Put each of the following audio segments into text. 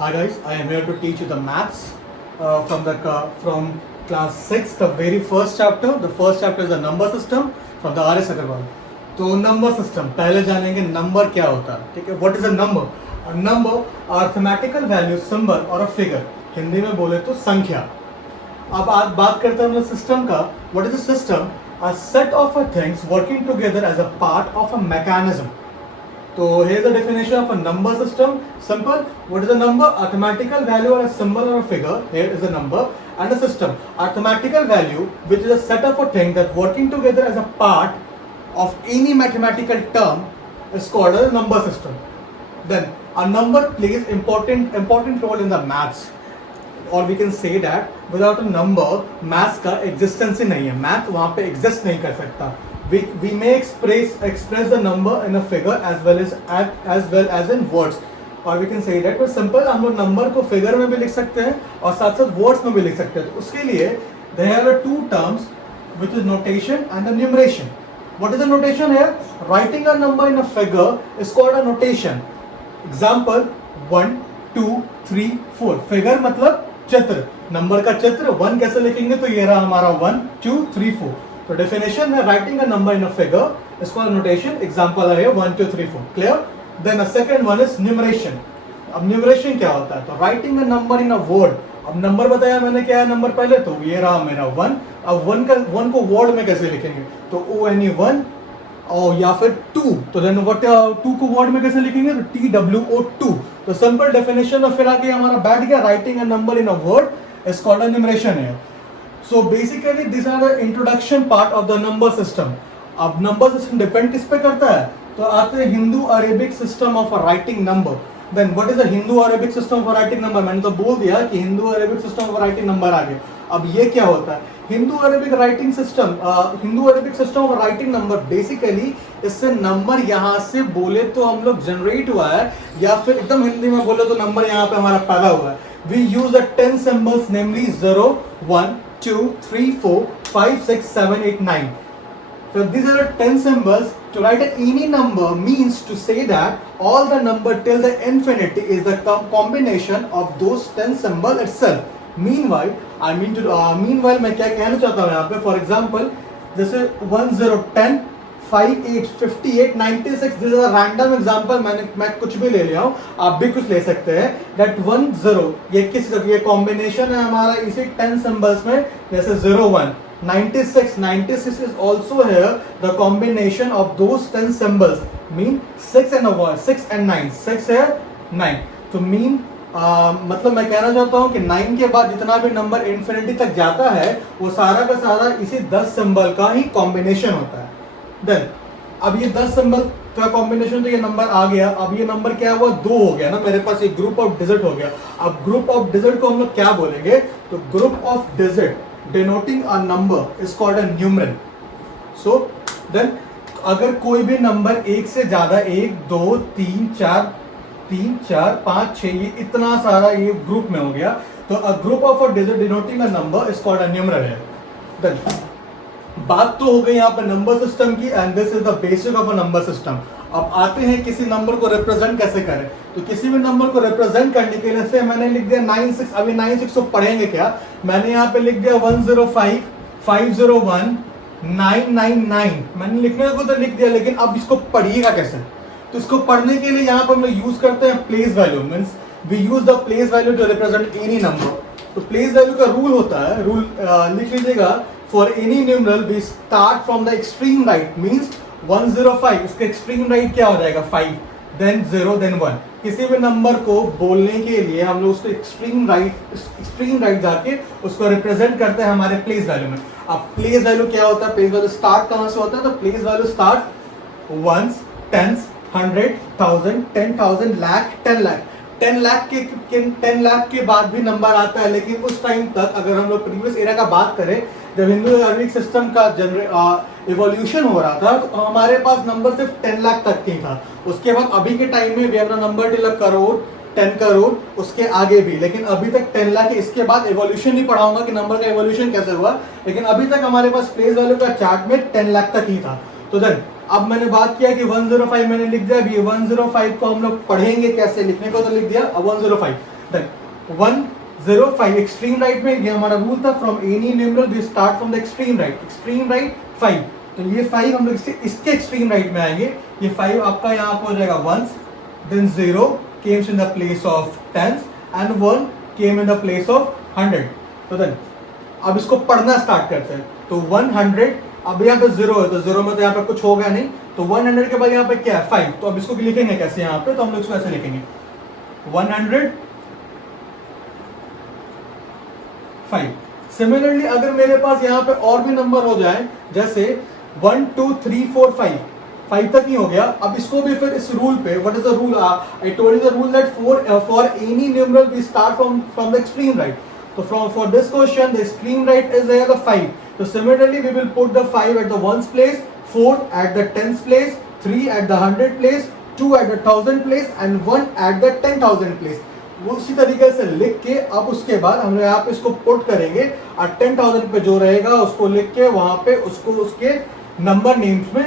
Hi guys, I am here to teach you the maths from class 6, the very first chapter. The first chapter is the number system from the R.S. Agarwal. तो number system पहले जानेंगे number क्या होता है. ठीक है, what is a number? A number arithmetical value, symbol और a figure. Hindi में बोले तो संख्या. अब आज बात करते हैं हम सिस्टम का. What is a system? A set of things working together as a part of a mechanism. So here's the definition of a number system. Simple. What is a number? Arithmetical value or a symbol or a figure. Here is a number and a system. Arithmetical value, which is a set of a thing that working together as a part of any mathematical term, is called a number system. Then a number plays important role in the maths. Or we can say that without a number, maths का existence ही नहीं है. Math वहाँ पे exist नहीं कर सकता. We may express the number in a figure as well as in words, or we can say that but simple हम लोग नंबर को फिगर में भी लिख सकते हैं और साथ साथ वर्ड्स में भी लिख सकते हैं. तो उसके लिए there are two terms which is notation and the numeration. What is the notation here? Writing a number in a figure is called a notation. Example 1 2 3 4. Figure मतलब चित्र, नंबर का चित्र. 1 कैसे लिखेंगे? तो ये रहा हमारा 1 2 3 4. तो डेफिनेशन है writing a number in a figure is called notation. Example है 1 2 3 4. Clear? Then a second one is numeration. अब न्यूमरेशन क्या होता है? तो writing a number in a word. अब नंबर बताया मैंने क्या है नंबर पहले, तो ये रहा मेरा 1. अब 1 को वर्ड में कैसे लिखेंगे? तो ONE1 और या फिर 2. तो देन व्हाट 2 को वर्ड में कैसे लिखेंगे? तो TWO2. तो सिंपल डेफिनेशन और फिर आगे हमारा बैठ गया writing a number in a word is called a numeration है. So basically these are the introduction part of the number system. अब number system depend किस पे करता है? तो आते हैं Hindu Arabic system of writing number. Then what is the Hindu Arabic system for writing number? मैंने तो बोल दिया कि Hindu Arabic system for writing number आ गया. अब ये क्या होता है? Hindu Arabic writing system, Hindu Arabic system of writing number. Basically इससे नंबर यहाँ से बोले तो हम लोग जनरेट हुआ है, या फिर एकदम हिंदी में बोले तो नंबर यहाँ पे हमारा पैदा हुआ है. We use the 10 symbols, namely 0 1 2 3 4 5 6 7 8 9. So these are the 10 symbols. To write any number means to say that all the number till the infinity is the combination of those 10 symbols itself. Meanwhile मैं क्या कहना चाहता हूँ यहाँ पे? For example जैसे 1 0 10 5 8 58 96. This is a random example. मैं कुछ भी ले लिया हूँ, आप भी कुछ ले सकते हैं. दैट 1 0 ये कॉम्बिनेशन है हमारा इसी 10 सिंबल्स में. जैसे 0 1 96 is also here the combination of those 10 symbols. Mean 6 and 9. 6 है 9. तो मीन मतलब मैं कहना चाहता हूँ कि 9 के बाद जितना भी नंबर इन्फिनिटी तक जाता है वो सारा का सारा इसी 10 सिंबल का ही कॉम्बिनेशन होता है. देन अब ये 10 सिंबल का कॉम्बिनेशन, तो ये नंबर आ गया. अब ये नंबर क्या हुआ? 2 हो गया ना मेरे पास. एक ग्रुप ऑफ डिजिट हो गया. अब ग्रुप ऑफ डिजिट को हम लोग क्या बोलेंगे? तो group of digit denoting a number is called a numeral. So then अगर कोई भी नंबर एक से ज्यादा 1 2 3 4 5 6 ये इतना सारा ये ग्रुप में हो गया, तो a group of a digit denoting a number is called a numeral है. देन बात तो हो गई यहाँ पर नंबर सिस्टम की, and this is the basic of a number system. अब आते हैं किसी नंबर को रिप्रेजेंट कैसे करें. तो किसी भी नंबर को रिप्रेजेंट करने के लिए से मैंने लिख दिया 96. अभी 96 को पढ़ेंगे क्या? मैंने यहाँ पे लिख दिया 105 501 999. मैंने लिखने को तो लिख दिया, लेकिन अब इसको पढ़िएगा कैसे? तो इसको पढ़ने के लिए यहाँ पर हम लोग यूज करते हैं place value. Means we use the place value to represent any number. तो प्लेस वैल्यू का रूल होता है, रूल लिख लीजिएगा. For any numeral we start from the extreme right. Means 105 इसका extreme right क्या हो जाएगा? 5. Then 0 then 1. किसी भी नंबर को बोलने के लिए हम लोग उसको extreme right जाके उसको रिप्रेजेंट करते हैं हमारे प्लेस वैल्यू में. अब प्लेस वैल्यू क्या होता है? प्लेस वैल्यू स्टार्ट कहाँ से होता है? तो place value start ones, tens, 100, 1000, 10,000, lakh, 10 lakh. 10 lakh के बाद भी नंबर आता है. लेकिन उस टाइम तक अगर हम लोग प्रीवियस एरा का बात करें, जब हिंदू अरेबिक सिस्टम का इवोल्यूशन हो रहा था, तो हमारे पास नंबर सिर्फ 10 लाख तक ही था. उसके बाद अभी के टाइम में we have number till crore, 10 crore, उसके आगे भी. लेकिन अभी तक 10 लाख है. इसके बाद इवोल्यूशन नहीं पढ़ाऊंगा कि नंबर का इवोल्यूशन कैसे हुआ, लेकिन अभी तक हमारे पास प्लेस वैल्यू का चार्ट में 10 लाख तक ही था. तो देन अब मैंने बात किया कि 105 मैंने लिख दिया. अभी 105 को हम लोग पढ़ेंगे कैसे? लिखने को तो लिख दिया 105. देन 105 एक्सट्रीम राइट में ये हमारा रूल था, from any numeral we start from the extreme right 5, तो ये 5 हम लोग इसके एक्सट्रीम राइट में आएंगे, ये 5 आपका यहाँ पे हो जाएगा ones, then 0 comes in the place of tens and 1 came in the place of 100। तो देन अब इसको पढ़ना स्टार्ट करते हैं, तो 100 अब यहाँ पे 0 है, तो 0 में तो यहाँ पे कुछ होगा नहीं, तो 100 के बाद यहाँ पे क्या है 5, तो अब इसको लिखेंगे कैसे यहाँ पे, तो हम लोग इसको ऐसे लिखेंगे 105। सिमिलरली अगर मेरे पास यहाँ पे और भी नंबर हो जाए, जैसे 1 2 3 4 5 तक ही हो गया, अब इसको भी फिर इस रूल पे, what is the rule, I told you the rule that for any numeral we start from the extreme right, so for this question the extreme right is there the 5, so similarly we will put the 5 at the ones place, 4 at the tens place, 3 at the 100 place, 2 at the 1000 place and 1 at the 10,000 place। वो उसी तरीके से लिख के अब उसके बाद हम यहाँ पे इसको पुट करेंगे और 10,000 पे जो रहेगा उसको लिख के वहां पे उसको उसके नंबर नेम्स में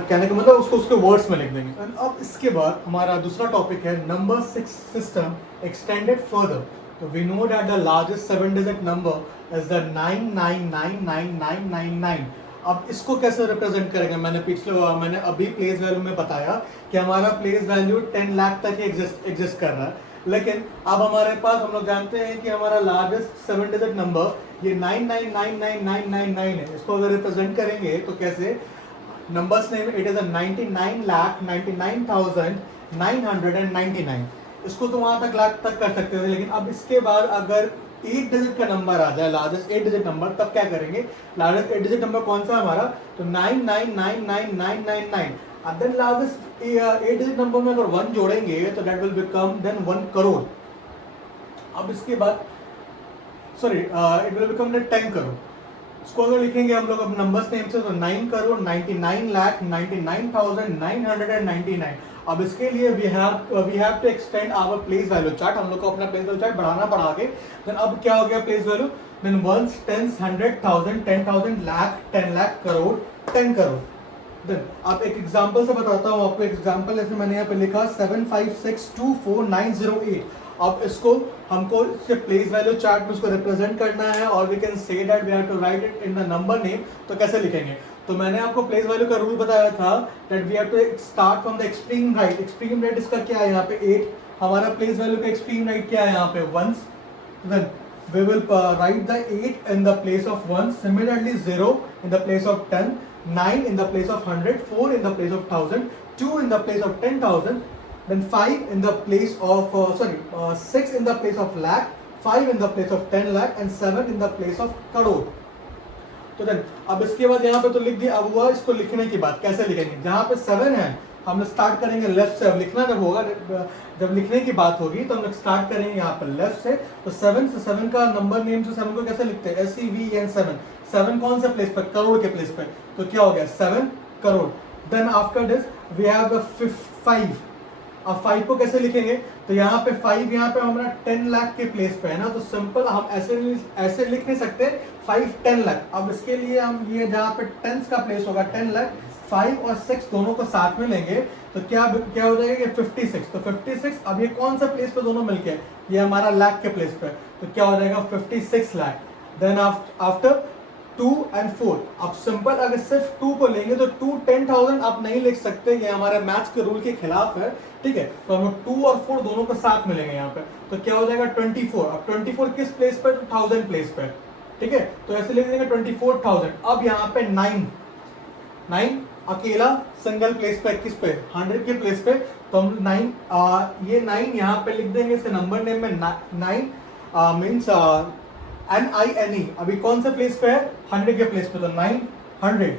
कहने का मतलब उसको उसके वर्ड्स में लिख देंगे। अब इसके बाद हमारा दूसरा टॉपिक है number system extended further. So we know that the largest 7-digit number is the 9999999। अब इसको कैसे रिप्रेजेंट करेंगे, मैंने अभी प्लेस वैल्यू में बताया कि हमारा प्लेस वैल्यू 10 लाख तक ही एग्जिस्ट कर रहा है, लेकिन अब हमारे पास हम लोग जानते हैं कि हमारा लार्जेस्ट 7-digit नंबर ये 9999999 है। इसको अगर रिप्रेजेंट करेंगे तो कैसे, नंबर्स नेम इट इज 99,99,999। इसको तो वहां तक लाख तक कर सकते थे, लेकिन अब इसके बाद अगर 8 डिजिट का नंबर आ जाए, लार्जेस्ट 8 डिजिट नंबर, तब क्या करेंगे, लार्जेस्ट 8 डिजिट नंबर कौन सा हमारा, तो 999999। अब देन लार्जेस्ट 8 डिजिट नंबर में अगर 1 जोड़ेंगे तो that will become then 1 crore. अब इसके बाद sorry it will become 10 crore. इसको अगर लिखेंगे हम लोग अब नंबर्स नेम से, तो 9 करोड़ 99,99,999। अब इसके लिए we have to extend our place value chart. हम लोग को अपना प्लेस वैल्यू चार्ट बढ़ाना पड़ा के, देन अब क्या हो गया place value, then ones, tens, 100,000, 10,000, lakh, 10 lakh, crore, 10 crore. Then अब एक एग्जांपल से बताता हूँ आपको। एग्जांपल जैसे मैंने यहाँ पे लिखा 75624,908। अब इसको हमको इसके प्लेस वैल्यू चार्ट में उसको रिप्रेजेंट करना है और we can say that we have to write it in the number name. तो कैसे लिखेंगे, तो मैंने आपको प्लेस वैल्यू का रूल बताया था that we have to start from the extreme right. Extreme right इसका क्या है यहाँ पे 8, हमारा प्लेस वैल्यू का एक्सट्रीम राइट क्या है यहाँ पे ones, then we will write the 8 in the place of 1, similarly 0 in the place of 10, 9 in the place of 100, 4 in the place of 1000, 2 in the place of 10,000, then 5 in the place of 6 in the place of lakh, 5 in the place of 10 lakh and 7 in the place of crore. तो then अब इसके बाद यहाँ पे तो लिख दिया। अब हुआ इसको लिखने की बात, कैसे लिखेंगे, जहाँ पे 7 है हम स्टार्ट करेंगे लेफ्ट से। अब लिखना जब होगा, जब लिखने की बात होगी तो हम लोग स्टार्ट करेंगे यहाँ पर लेफ्ट से। तो 7 का नंबर नेम से 7 को कैसे लिखते हैं, SEVEN 7 कौन से प्लेस पर, करोड़ के प्लेस पर, तो क्या हो गया 7 crore. Then after this we have 5। अब 5 को कैसे लिखेंगे, तो यहाँ पे 5 यहाँ पे हमारा 10 लाख के प्लेस पे है ना, तो सिंपल हम ऐसे लिख नहीं सकते 5 10 लाख। अब इसके लिए हम ये जहाँ पे टेंस का प्लेस होगा 10 लाख, 5 और 6 दोनों को साथ में लेंगे तो क्या हो जाएगा 56। तो 56 अब ये कौन सा प्लेस पे दोनों मिलके, ये हमारा लाख के प्लेस पे, तो क्या हो जाएगा 56 लाख। देन आफ्टर 2 and 4, अब सिंपल अगर सिर्फ 2 को लेंगे तो 2 10,000 आप नहीं लिख सकते, ये हमारे मैथ्स के रूल के खिलाफ है, ठीक है। तो हम 2 और 4 दोनों को साथ मिलेंगे यहाँ पे, तो क्या हो जाएगा 24। अब 24 किस प्लेस पे, तो 1000 प्लेस पे, ठीक है। तो ऐसे लिख देंगे 24,000। अब यहाँ पे 9 अकेला सिंगल प्लेस पे, किस पे, 100 के प्लेस पे, तो हम 9 यहाँ पे लिख देंगे। इसके नंबर नेम में 9 मीन्स NINE। अभी कौन सा प्लेस पे है, 100 के प्लेस पे, तो 900।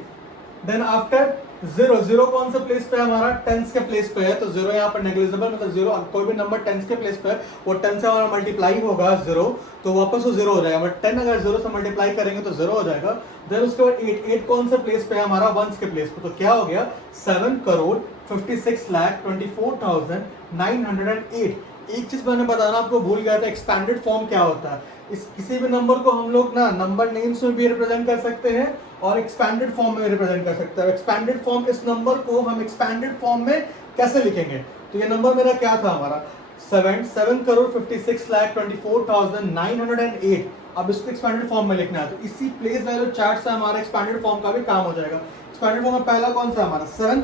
देन आफ्टर 0 कौन सा प्लेस पे है हमारा, टेंस के प्लेस पे है, तो 0 यहाँ पर नेग्लिजिबल, मतलब 0 कोई भी नंबर टेंस के प्लेस पे है वो 10 से हमारा मल्टीप्लाई होगा 0, तो वापस वो 0 हो जाएगा। बट 10 अगर 0 से मल्टीप्लाई करेंगे तो 0 हो जाएगा। देन उसके बाद 8 कौन सा प्लेस पे है हमारा, वंस के प्लेस पे, तो क्या हो गया 7 करोड़ 56,24,908। एक चीज मैंने बताना आपको भूल गया था, एक्सपैंडेड फॉर्म क्या होता है। इस किसी भी नंबर को हम लोग ना नंबर नेम्स में भी रिप्रेजेंट कर सकते हैं और एक्सपैंडेड फॉर्म में रिप्रेजेंट कर सकते हैं। एक्सपैंडेड फॉर्म, इस नंबर को हम एक्सपैंडेड फॉर्म में कैसे लिखेंगे, तो ये नंबर मेरा क्या था हमारा 7,56,24,908। अब इसको एक्सपेंडेड फॉर्म में लिखना है, तो इसी प्लेस वैल्यू चार्ट से हमारा एक्सपेंडेड फॉर्म का भी काम हो जाएगा। एक्सपेंडेड फॉर्म में पहला कौन सा हमारा 7,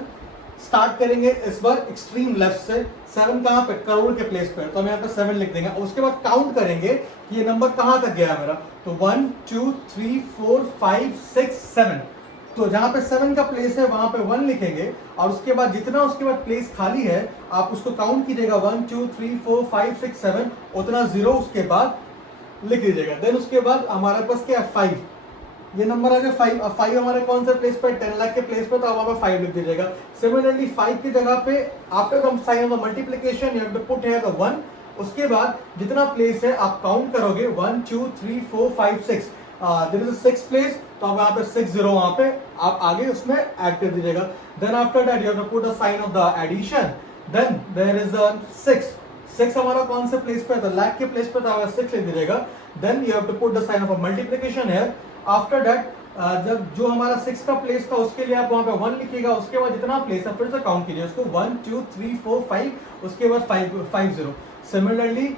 स्टार्ट करेंगे इस बार एक्सट्रीम लेफ्ट से। 7 कहाँ पे, करोड़ के प्लेस पे, तो हम यहाँ पे 7 लिख देंगे। उसके बाद काउंट करेंगे कि ये नंबर कहाँ तक गया मेरा, तो 1 2 3 4 5 6 7। तो जहां पे 7 का प्लेस है वहां पे 1 लिखेंगे, और उसके बाद जितना उसके बाद प्लेस खाली है आप उसको काउंट कीजिएगा, 1 2 3 4 5 6 7, उतना 0 उसके बाद लिख लीजिएगा। देन उसके बाद हमारे पास क्या है 5, ये नंबर आ गया 5। अब 5 हमारे कौन से प्लेस पे, 10 लाख के प्लेस पे, तो आप वहां पे 5 लिख दीजिएगा। सिमिलरली 5 की जगह पे after the sign of the multiplication you have to put here the 1। उसके बाद जितना प्लेस है आप काउंट करोगे, 1 2 3 4 5 6, देयर इज अ 6 प्लेस, तो आप यहाँ पे 6 0 वहां पे आप आगे उसमें ऐड कर दीजिएगा। Then after that you have to put the sign of the addition, then there is a 6 हमारा कौन से प्लेस पे है, तो लाख के प्लेस पे, तो आप 6 लिख दीजिएगा। Then you have to put the sign of multiplication here. After that जब जो हमारा 6 का प्लेस था उसके लिए आप वहां पे 1 लिखिएगा। उसके बाद जितना प्लेस है फिर से काउंट कीजिए उसको, 1 2 3 4 5, उसके बाद 5 0। सिमिलरली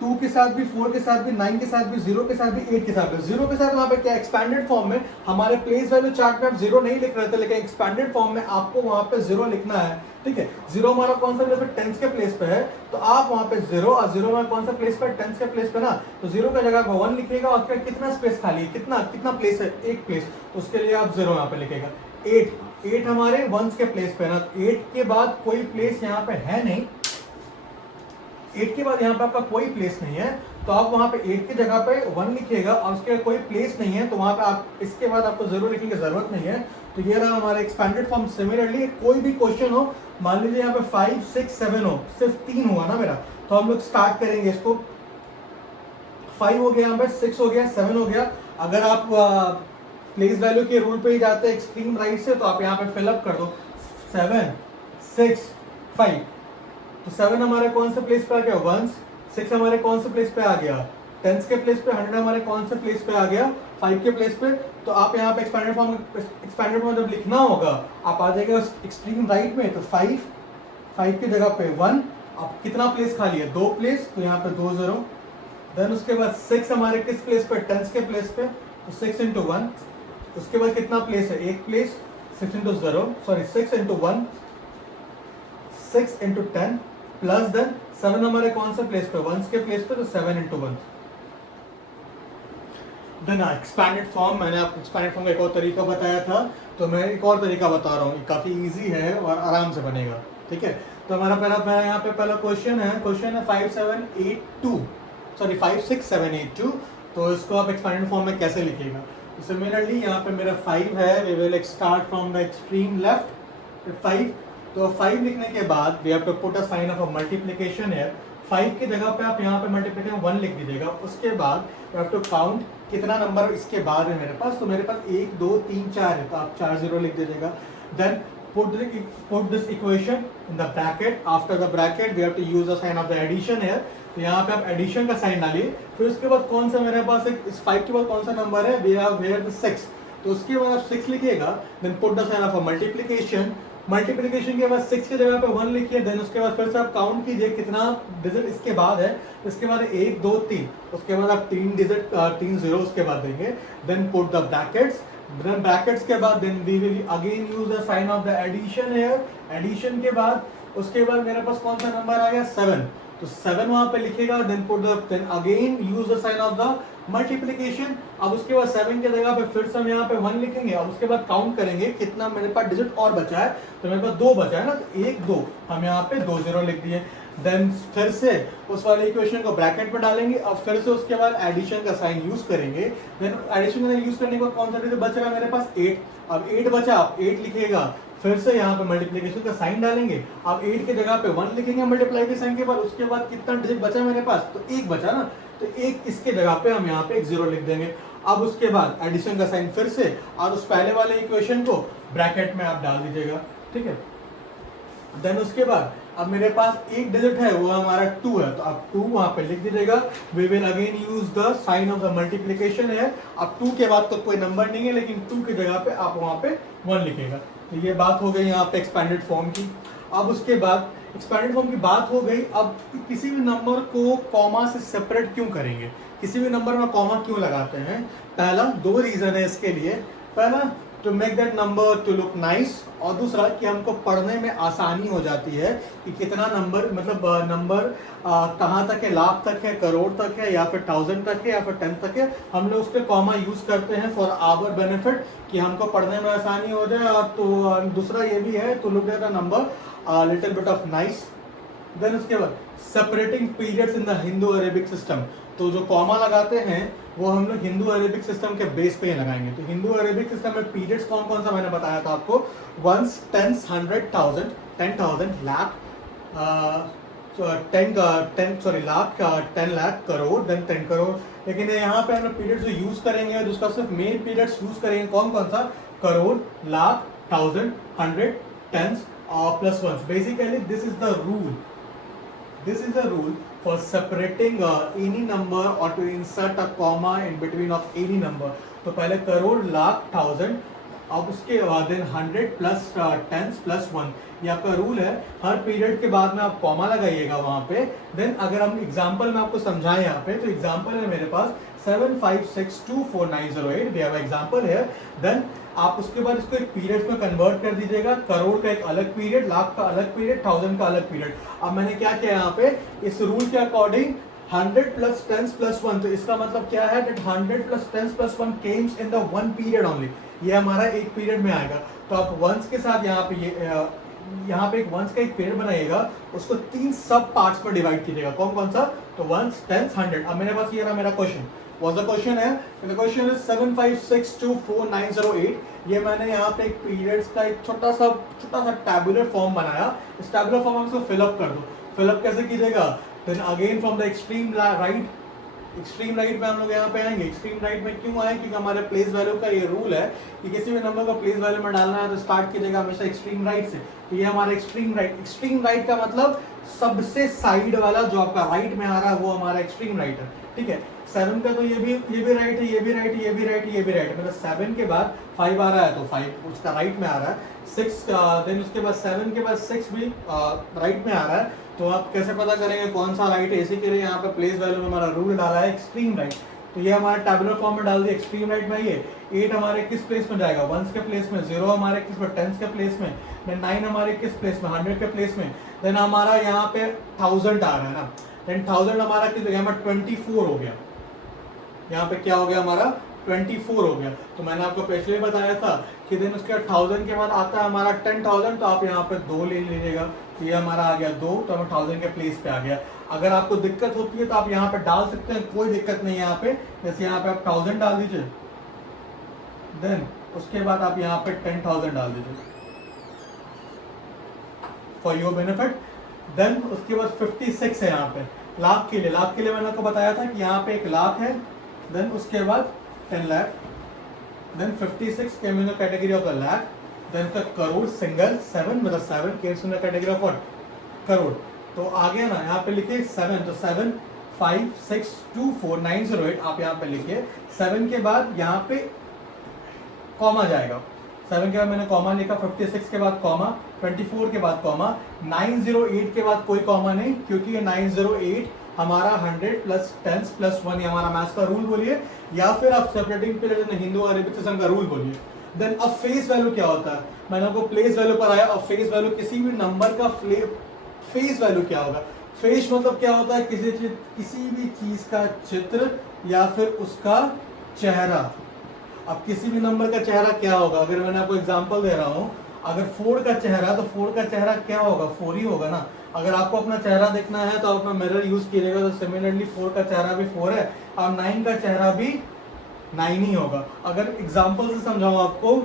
2 के साथ भी, 4 के साथ भी, 9 के साथ भी, 0 के साथ भी, 8 के साथ भी। 0 के साथ वहां पे क्या, एक्सपैंडेड फॉर्म में हमारे प्लेस वैल्यू चार्ट में आप 0 नहीं लिख रहे थे, लेकिन एक्सपैंडेड फॉर्म में आपको वहां पे 0 लिखना है, ठीक है। 0 हमारा कौन सा प्लेस पे, 10 के प्लेस पे है, तो आप वहां पे 0, और 0 हमारा कौन सा प्लेस पे, 10 के प्लेस पे ना, तो 0 का जगह 1 लिखिएगा। और कितना स्पेस खाली है, कितना प्लेस है, एक प्लेस, तो उसके लिए आप 0 यहाँ पे लिखेगा। 8 हमारे 1 के प्लेस पे ना, 8 के बाद कोई प्लेस यहाँ पे है नहीं, 8 के बाद यहाँ पे आपका कोई प्लेस नहीं है, तो आप वहां पे 8 की जगह पे 1 लिखिएगा। और उसके कोई प्लेस नहीं है तो वहां पे आप इसके बाद आपको 0 लिखने की जरूरत नहीं है। तो ये रहा हमारा एक्सपेंडेड फॉर्म। सिमिलरली कोई भी क्वेश्चन हो, मान लीजिए यहाँ पे 5 6 7 हो, सिर्फ 3 हुआ ना मेरा, तो हम लोग स्टार्ट करेंगे इसको। 5 हो गया, यहाँ पे 6 हो गया, 7 हो गया। अगर आप प्लेस वैल्यू के रूल पे ही जाते हैं एक्सट्रीम राइट से, तो आप यहाँ पे फिलअप कर दो 7 6 5। तो 7 हमारे कौन से प्लेस पे आ गया, 1। 6 हमारे कौन से प्लेस पे आ गया, 10 के प्लेस पे। 100 हमारे कौन से प्लेस पे आ गया, 5 के प्लेस पे। तो आप यहाँ पे एक्सपेंडेड फॉर्म जब लिखना होगा आप आ जाएगा एक्सट्रीम राइट में, तो 5 की जगह पे 1। अब कितना प्लेस खाली है, 2 प्लेस, तो यहाँ पे 2 0। देन उसके बाद 6 हमारे किस प्लेस पे, 10 के प्लेस पे, तो 6 इंटू 1। उसके बाद कितना प्लेस है, 1 place, 6 into 0, sorry 6 into 1, 6 into 10, plus then 7 हमारे कौन से प्लेस पे, 1 के प्लेस पे, तो 7 इंटू 1। देन एक्सपैंडेड फॉर्म, मैंने आपको एक्सपैंडेड फॉर्म का एक और तरीका बताया था, तो मैं एक और तरीका बता रहा हूँ, काफी इजी है और आराम से बनेगा, ठीक है। तो हमारा यहाँ पे पहला क्वेश्चन है 56782, तो इसको आप एक्सपैंडेड फॉर्म में कैसे लिखिएगा। तो सिमिलरली यहाँ पे मेरा 5 है, we will start from the extreme left 5। तो 5 लिखने के बाद we have to put a sign of a multiplication है। 5 की जगह पे आप यहाँ पे मल्टीप्लिकेशन 1 लिख दीजिएगा। उसके बाद यू हैव टू काउंट कितना नंबर इसके बाद है मेरे पास, तो मेरे पास 1 2 3 4 है, तो आप 4 0 लिख दीजिएगा। Then put this equation in the bracket. After the bracket we have to use the sign of the addition here. तो यहाँ पे आप एडिशन का साइन डालिए। फिर उसके बाद कौन सा मेरे पास एक, इस 5 के बाद कौन सा नंबर है, we have here the 6, तो उसके बाद आप 6 लिखिएगा। Then put the sign of a multiplication के बाद 6 की जगह पे 1 लिखिए। देन उसके बाद फिर से आप काउंट कीजिए कितना डिजिट इसके बाद है, इसके बाद 1 2 3, उसके बाद आप 3 डिजिट 3 0 उसके बाद देंगे। Then put the brackets, then brackets के बाद then we will again use the sign of the addition here. Addition के बाद उसके बाद मेरे पास कौन सा नंबर आ गया, 7, तो 7 वहां पे लिखेगा। Then put the, then again use the sign of the multiplication. अब उसके बाद 7 की जगह पे फिर से हम यहाँ पे 1 लिखेंगे। अब उसके बाद काउंट करेंगे कितना मेरे पास डिजिट और बचा है, तो मेरे पास 2 बचा है ना, तो 1 2 हम यहाँ पे 2 0 लिख दिए। देन फिर से उस वाले इक्वेशन को ब्रैकेट में डालेंगे। अब फिर से उसके बाद एडिशन का साइन यूज करेंगे। देन एडिशन का यूज करने के बाद कौन सा डिजिट बच रहा है मेरे पास, 8। अब 8 बचा, आप 8 लिखिएगा। फिर से यहाँ पे मल्टीप्लिकेशन का साइन डालेंगे। अब 8 की जगह पे 1 लिखेंगे मल्टीप्लाई के साइन के बाद। उसके बाद कितना डिजिट बचा मेरे पास, तो 1 बचा ना, तो 1 इसके जगह पे हम यहाँ पे एक 0 लिख देंगे। अब उसके बाद एडिशन का साइन फिर से, और उस पहले वाले इक्वेशन को ब्रैकेट में आप डाल दीजिएगा, ठीक है। देन उसके बाद अब मेरे पास एक डिजिट है, वो हमारा 2 है, तो आप 2 वहां पे लिख दीजिएगा। We will again use the sign of the multiplication है। अब 2 के बाद तो कोई नंबर नहीं है, लेकिन 2 की जगह पे आप वहां पे 1 लिखेगा। तो ये बात हो गई यहाँ पे एक्सपैंडेड फॉर्म की। अब उसके बाद एक्सपैंडेड फॉर्म की बात हो गई। अब किसी भी नंबर को कॉमा से सेपरेट क्यों करेंगे, किसी भी नंबर में कॉमा क्यों लगाते हैं? पहला, दो रीजन है इसके लिए। पहला, to make that number to look nice, और दूसरा कि हमको पढ़ने में आसानी हो जाती है कि कितना नंबर, मतलब नंबर कहाँ तक है, लाख तक है, करोड़ तक है, या फिर 1000 तक है, या फिर 10 तक है। हम लोग उस पर कॉमा यूज करते हैं फॉर आवर बेनिफिट, कि हमको पढ़ने में आसानी हो जाए। और तो दूसरा ये भी है to look at a number little bit of nice. Then उसके बाद separating periods in the Hindu Arabic system. तो जो कॉमा लगाते हैं वो हम लोग हिंदू अरेबिक सिस्टम के बेस पे ही लगाएंगे। तो हिंदू अरेबिक सिस्टम में पीरियड्स कौन कौन सा मैंने बताया था आपको, ones, tens, 100,000, 10,000, lakh, lakh, 10 lakh, crore, then 10 crore. लेकिन यहाँ पे हम लोग पीरियड्स जो यूज करेंगे, जिसका सिर्फ मेन पीरियड्स यूज करेंगे कौन कौन सा, crore, lakh, 1000, 100, tens plus ones. Basically this is the rule, this is the rule for separating any number or to insert a comma in between of any number। तो पहले करोड़, लाख, 1000, अब उसके बाद देन 100 प्लस 10 प्लस 1, ये आपका रूल है। हर पीरियड के बाद में आप कॉमा लगाइएगा वहां पे। देन अगर हम एग्जांपल में आपको समझाएं यहाँ पे, तो एग्जांपल है मेरे पास 75624,908, वी हैव एग्जांपल है। देन आप उसके बाद इसको एक पीरियड में कन्वर्ट कर दीजिएगा। करोड़ का एक अलग पीरियड, लाख का अलग पीरियड, 1000 का अलग पीरियड। अब मैंने क्या किया यहाँ पे, इस रूल के अकॉर्डिंग 100 प्लस 10 प्लस 1, तो इसका मतलब क्या है, that 100 plus 10 plus 1 Kemps in the one period only. ये हमारा एक पीरियड में आएगा। तो आप वंस के साथ यहाँ पे यहाँ पे एक वंस का एक पेयर बनाइएगा, उसको 3 सब पार्ट्स में डिवाइड कीजिएगा। कौन कौन सा, तो वंस, टेंस, 100। अब मेरे पास ये रहा मेरा क्वेश्चन। What's the question है? The question is 75624,908। ये मैंने यहाँ पे एक पीरियड्स का एक छोटा सा टैबुलर फॉर्म बनाया। इस टैबुलर फॉर्म में इसको फिलअप कर दो। फिलअप कैसे कीजिएगा, then again from the extreme right, extreme right में हम लोग यहाँ पे आएंगे। एक्सट्रीम राइट में क्यों आए, क्योंकि हमारे प्लेस वैल्यू का ये रूल है कि किसी भी नंबर को प्लेस वैल्यू में डालना है तो स्टार्ट कीजिएगा हमेशा एक्सट्रीम राइट से। तो ये हमारा एक्सट्रीम राइट, एक्सट्रीम राइट का मतलब सबसे साइड वाला जो आपका राइट में आ रहा है वो हमारा एक्सट्रीम राइट है। ठीक है, 7 का तो ये भी राइट है, ये भी राइट है, ये भी राइट है, ये भी राइट है। मतलब 7 के बाद 5 आ रहा है तो 5 उसका राइट में आ रहा है। 6 देन उसके बाद 7 के बाद 6 भी राइट में आ रहा है। तो आप कैसे पता करेंगे कौन सा राइट है, इसी के लिए यहाँ पे प्लेस वैल्यू में हमारा रूल डाला है एक्सट्रीम राइट। तो ये हमारे टैबुलर फॉर्म में डाल दिया एक्सट्रीम राइट में। ये 8 हमारे किस प्लेस में जाएगा, वंस के प्लेस में, 0 हमारे किस में, टेंस के प्लेस में, देन 9 हमारे किस प्लेस में, 100 के प्लेस में। देन हमारा यहाँ पे 1000 आ रहा है ना, देन 1000 हमारा किस जगह में, 24 हो गया। यहाँ पे क्या हो गया हमारा, 24 हो गया। तो मैंने आपको पहले बताया था कि देन उसके 1000 के बाद आता है हमारा 10,000। तो आप यहाँ पे 2 ले लीजिएगा, तो ये हमारा आ गया 2, तो हमें 1000 के प्लेस पे आ गया। अगर आपको दिक्कत होती है तो आप यहाँ पे डाल सकते हैं, कोई दिक्कत नहीं है यहाँ पे। जैसे यहाँ पे आप 1000 डाल दीजिए, देन उसके बाद आप यहाँ पे 10,000 डाल दीजिए फॉर योर बेनिफिट। देन उसके बाद 56 है यहाँ पे लाख के लिए। लाख के लिए मैंने आपको बताया था कि यहाँ पे 1 लाख है, देन उसके बाद 10 lakh, then 56 came in the category of the lakh, then का करोड़ सिंगल 7, मतलब 7 comes in the category of what, crore. तो आगे ना यहाँ पे लिखिए 7, तो 75624,908 आप यहाँ पे लिखिए। 7 के बाद यहाँ पे कॉमा जाएगा, 7 के बाद मैंने कॉमा लिखा, 56 के बाद कॉमा, 24 के बाद कॉमा, 908 के बाद कोई कॉमा नहीं, क्योंकि ये 908 हमारा 100 प्लस 10 प्लस 1 ये हमारा मैथ्स का रूल बोलिए, या फिर आप separating period Hindu Arabic system का रूल बोलिए। देन अब फेस वैल्यू क्या होता है, मैंने आपको प्लेस वैल्यू पर आया। अब फेस वैल्यू किसी भी नंबर का फेस वैल्यू क्या होगा, फेस मतलब क्या होता है, किसी भी चीज का चित्र या फिर उसका चेहरा। अब किसी भी नंबर का चेहरा क्या होगा, अगर मैंने आपको एग्जांपल दे रहा हूँ, अगर 4 का चेहरा, तो 4 का चेहरा क्या होगा, 4 ही होगा ना। अगर आपको अपना चेहरा देखना है तो आप अपना मिरर यूज कीजिएगा, तो सिमिलरली 4 का चेहरा भी 4 है और 9 का चेहरा भी 9 ही होगा। अगर एग्जांपल से समझाऊं आपको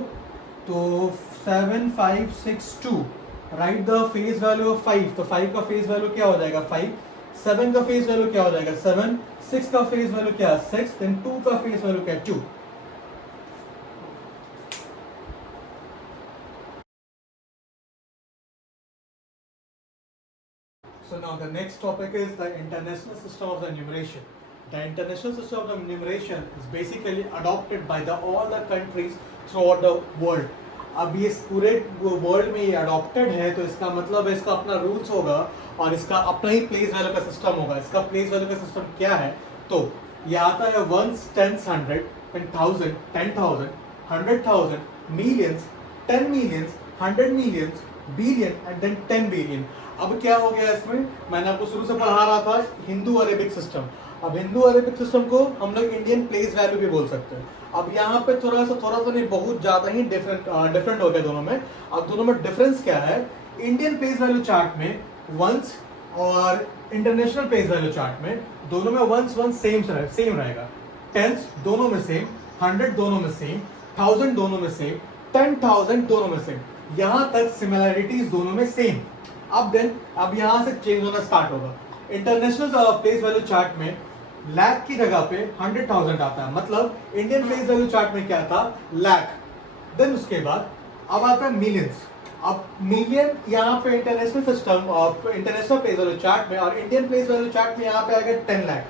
तो 7562 right the face value of 5, तो 5 का फेस वैल्यू क्या हो जाएगा 5, 7 का फेस वैल्यू क्या हो जाएगा 7, 6 का फेस वैल्यू क्या 6, देन 2 का फेस वैल्यू क्या 2। So now the next topic is the international system of the numeration. The international system of the numeration is basically adopted by all the countries throughout the world. अब ये पूरे world में ये adopted है, तो इसका मतलब है इसका अपना रूल्स होगा और इसका अपना ही प्लेस वैल्यू का सिस्टम होगा। इसका प्लेस वैल्यू का सिस्टम क्या है, तो ये आता है ones, tens, 100, 10,000, 10,000, 100,000, millions, 10 millions, 100 millions, billion and then 10 billion. अब क्या हो गया इसमें, मैंने आपको शुरू से पढ़ा रहा था हिंदू अरेबिक सिस्टम। अब हिंदू अरेबिक सिस्टम को हम लोग इंडियन प्लेस वैल्यू भी बोल सकते हैं। अब यहाँ पे थोड़ा सा नहीं, बहुत ज्यादा ही डिफरेंट हो गया दोनों में। अब दोनों में डिफरेंस क्या है, इंडियन प्लेस वैल्यू चार्ट में वंस और इंटरनेशनल प्लेस वैल्यू चार्ट में दोनों में वंस सेम रहेगा, टेंस दोनों में सेम, 100 दोनों में सेम, 1000 दोनों में सेम, 10,000 दोनों में सेम, यहां तक सिमिलैरिटीज दोनों में सेम। अब यहां से चेंज होना स्टार्ट होगा। इंटरनेशनल प्लेस वैल्यू चार्ट में लाख की जगह पे 100,000 आता है, मतलब इंडियन प्लेस वैल्यू चार्ट में क्या था, लाख। देन उसके बाद अब आता है मिलियंस। अब मिलियन यहाँ पे इंटरनेशनल सिस्टम और इंटरनेशनल प्लेस वैल्यू चार्ट में, और इंडियन प्लेस वैल्यू चार्ट में यहाँ पे आएगा 10 लाख।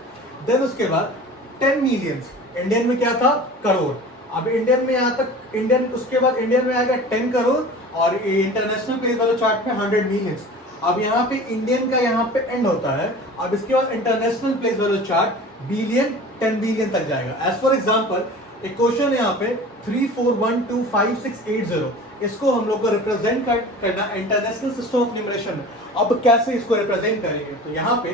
देन उसके बाद 10 मिलियंस, इंडियन में क्या था, करोड़। अब इंडियन में यहाँ तक इंडियन, उसके बाद इंडियन में आएगा 10 करोड़ और इंटरनेशनल प्लेस वैल्यू चार्ट में 100 मिलियंस। अब यहाँ पे इंडियन का यहाँ पे एंड होता है। अब इसके बाद international place value chart billion, 10 billion तक जाएगा। एज फॉर एग्जांपल एक क्वेश्चन यहाँ पे 34125,680, इसको हम लोग को रिप्रेजेंट करना इंटरनेशनल सिस्टम ऑफ न्यूमरेशन में। अब कैसे इसको रिप्रेजेंट करेंगे, तो यहाँ पे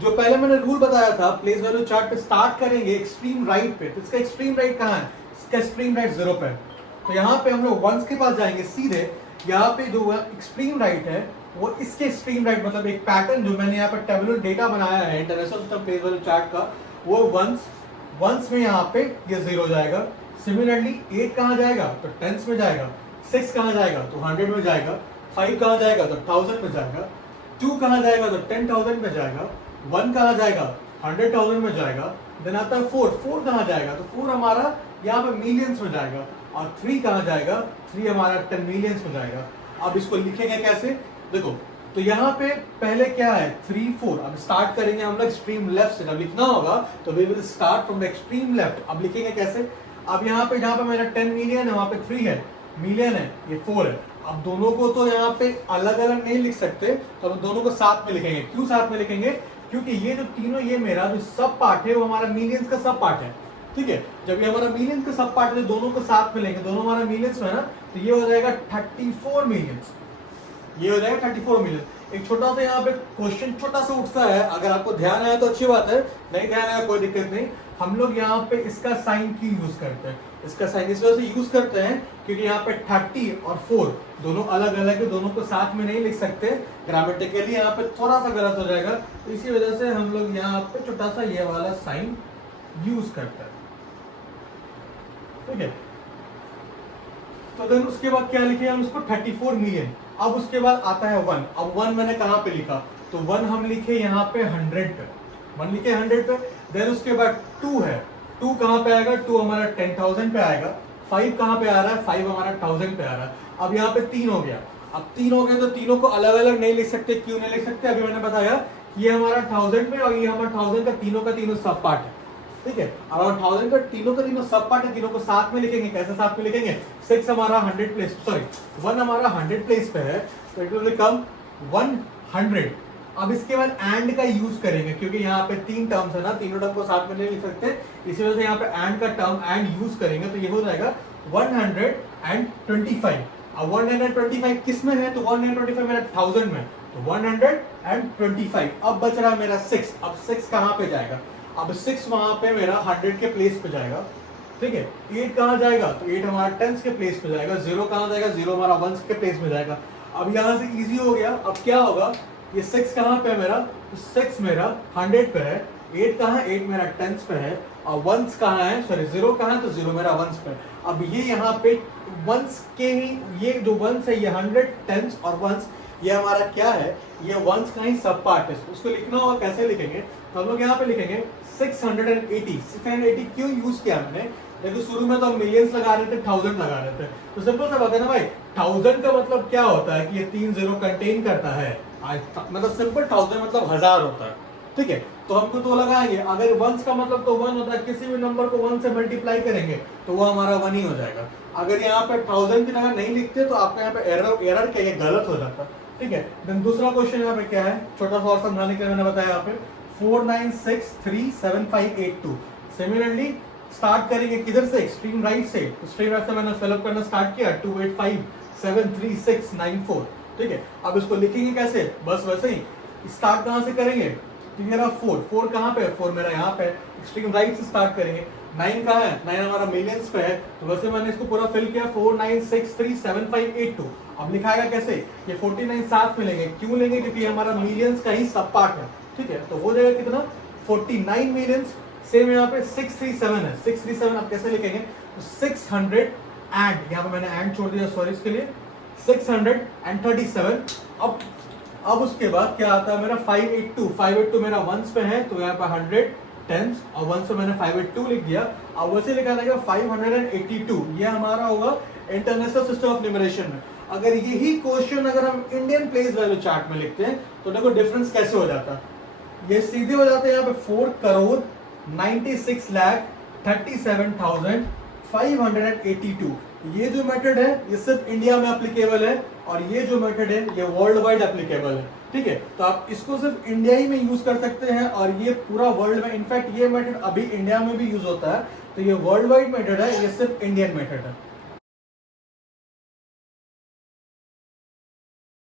जो पहले मैंने रूल बताया था, प्लेस वैल्यू चार्ट पे स्टार्ट करेंगे एक्सट्रीम राइट पे, तो इसका एक्सट्रीम राइट कहाँ है, इसका एक्सट्रीम राइट 0 पे। तो यहाँ पे हम लोग वंस के पास जाएंगे सीधे, यहाँ पे जो एक्सट्रीम राइट है वो इसके एक्सट्रीम राइट, मतलब एक पैटर्न जो मैंने यहाँ पे टेबुलर डेटा बनाया है international system place value chart का, वो वंस में यहाँ पे ये 0 जाएगा। सिमिलरली 8 कहाँ जाएगा, तो टेंस में जाएगा। 6 कहाँ जाएगा, तो 100 में जाएगा। 5 कहाँ जाएगा, तो 1000 में जाएगा। 2 कहाँ जाएगा, तो 10,000 में जाएगा। 1 कहाँ जाएगा, 100,000 में जाएगा। देन आता है 4 कहाँ जाएगा, तो 4 हमारा यहाँ पे मिलियंस में जाएगा। और 3 कहाँ जाएगा, 3 हमारा 10 मिलियंस में जाएगा। अब इसको लिखेंगे कैसे, देखो, तो यहाँ पे पहले क्या है 3 4। अब स्टार्ट करेंगे हम लोग एक्सट्रीम लेफ्ट से, जब लिखना होगा तो we will start from the extreme left. अब लिखेंगे कैसे, अब यहाँ पे जहाँ पे मेरा 10 मिलियन है वहाँ पे 3 है, मिलियन है, ये 4 है। अब दोनों को तो यहाँ पे अलग अलग नहीं लिख सकते, तो हम दोनों को साथ में लिखेंगे। क्यों साथ में लिखेंगे, क्योंकि ये जो तीनों, ये मेरा जो सब पार्ट है वो हमारा मिलियंस का सब पार्ट है, ठीक है। जब ये हमारा मिलियंस का सब पार्ट है, दोनों को साथ में लेंगे, दोनों हमारा मिलियंस में है ना, तो ये हो जाएगा 34 मिलियंस, ये हो जाएगा 34 मिलियन। एक छोटा सा यहाँ पे क्वेश्चन छोटा सा उठता है, अगर आपको ध्यान आया तो अच्छी बात है, नहीं ध्यान आया कोई दिक्कत नहीं। हम लोग यहाँ पे इसका साइन क्यों यूज करते हैं, इसका साइन इस वजह से यूज करते हैं क्योंकि यहाँ पे 30 और 4 दोनों अलग अलग है, दोनों को साथ में नहीं लिख सकते, ग्रामेटिकली यहाँ पे थोड़ा सा गलत हो जाएगा, तो इसी वजह से हम लोग यहाँ पे छोटा सा ये वाला साइन यूज करते हैं, ठीक है। तो देन उसके बाद क्या लिखे हम उसको 34 मिलियन। अब उसके बाद आता है 1। अब 1 मैंने कहाँ पे लिखा, तो 1 हम लिखे यहाँ पे 100 पे, 1 लिखे 100 पे। देन उसके बाद 2 है, 2 कहाँ पे आएगा, 2 हमारा 10,000 पे आएगा। 5 कहाँ पे आ रहा है, 5 हमारा 1000 पे आ रहा है। अब यहाँ पे 3 हो गया। अब 3 हो गए तो तीनों को अलग अलग नहीं लिख सकते, क्यों नहीं लिख सकते, अभी मैंने बताया ये हमारा 1000 में और ये हमारा 1000 का तीनों सब पार्ट है, ठीक है। और 1000 का तीनों सब पार्ट है, तीनों को साथ में लिखेंगे। कैसे साथ में लिखेंगे, 6 हमारा 100 प्लेस, सॉरी 1 हमारा 100 प्लेस पे है, तो इट विल बिकम 100। अब इसके बाद एंड का यूज करेंगे, क्योंकि यहाँ पे 3 टर्म्स है ना, तीनों टर्म को साथ में नहीं लिख सकते, इसी वजह से यहाँ पे एंड का टर्म एंड यूज करेंगे, तो ये हो जाएगा 125। अब 125 किस में है, तो 125 मेरा 1000 में, तो 125। अब बच रहा मेरा 6। अब 6 कहाँ पे जाएगा, अब 6 वहां पे मेरा 100 के प्लेस पे जाएगा, ठीक है। 8 कहाँ जाएगा, तो 8 हमारा 10 के प्लेस पे जाएगा। 0 कहाँ जाएगा, 0 हमारा 1 के प्लेस पे जाएगा। अब यहाँ से इजी हो गया। अब क्या होगा, ये 6 कहाँ पे है मेरा, तो 6 मेरा 100 पे है। 8 कहाँ है, 8 मेरा 10 पे है। और 1 कहाँ है, सॉरी 0 कहाँ है, तो 0 मेरा 1 पे है। अब ये यहाँ पे 1 के ही, ये जो 1 है ये 100, 10 और 1, ये हमारा क्या है, ये 1 का ही सब पार्ट है। उसको लिखना होगा, कैसे लिखेंगे, तो हम लोग यहाँ पे लिखेंगे 680 क्यों यूज किया मैंने, देखो शुरू में तो हम मिलियंस लगा रहे थे, 1000 लगा रहे थे, तो सिंपल सा बात है ना भाई, 1000 का मतलब क्या होता है कि ये 3 0 कंटेन करता है, मतलब सिंपल 1000 मतलब 1000 होता है, ठीक है। तो हमको तो लगाएंगे, अगर वंस का मतलब तो 1 होता है, किसी भी नंबर को 1 से मल्टीप्लाई करेंगे तो वो हमारा 1 ही हो जाएगा। अगर यहाँ पे 1000 की जगह नहीं लिखते तो आपका यहाँ पे एरर क्या है, गलत हो जाता, ठीक है। देन दूसरा क्वेश्चन यहाँ पे क्या है, छोटा सा और समझाने के लिए मैंने बताया यहाँ पे 49637582। सिमिलरली स्टार्ट करेंगे किधर से, एक्सट्रीम राइट से। एक्सट्रीम राइट से मैंने फिलअप करना स्टार्ट किया 28573694, ठीक है। अब इसको लिखेंगे कैसे, बस वैसे ही स्टार्ट कहां से करेंगे, तो मेरा 4 कहां पे है, 4 मेरा यहाँ पे, एक्सट्रीम राइट से स्टार्ट करेंगे। 9 कहां है, 9 हमारा मिलियंस पे है, तो वैसे मैंने इसको पूरा फिल किया 49637582। अब लिखाएगा कैसे, ये 49 साथ में लेंगे, क्यों लेंगे, क्योंकि हमारा मिलियंस का ही सब पार्ट है, ठीक है। तो हो जाएगा कितना 49 मिलियंस। सेम यहाँ पे 637 है, 637 आप कैसे लिखेंगे, तो 600 एंड यहाँ पे मैंने एंड छोड़ दिया सॉरी इसके लिए, 637। अब उसके बाद क्या आता है मेरा 582 मेरा वंस पे है, तो यहाँ पे 100 टेंस और वंस पे मैंने 582 लिख दिया। अब वैसे लिखा जाएगा 582, ये हमारा होगा इंटरनेशनल सिस्टम ऑफ न्यूमरेशन में। अगर यही क्वेश्चन अगर हम इंडियन प्लेस वैल्यू चार्ट में लिखते हैं तो देखो डिफरेंस कैसे हो जाता है, ये सीधे हो जाते हैं यहाँ पे 4,96,37,582। ये जो मेथड है ये सिर्फ इंडिया में एप्लीकेबल है, और ये जो मेथड है ये वर्ल्ड वाइड एप्लीकेबल है, ठीक है। तो आप इसको सिर्फ इंडिया ही में यूज कर सकते हैं, और ये पूरा वर्ल्ड में, इनफैक्ट ये मेथड अभी इंडिया में भी यूज होता है, तो ये वर्ल्ड वाइड मेथड है, ये सिर्फ इंडियन मेथड है।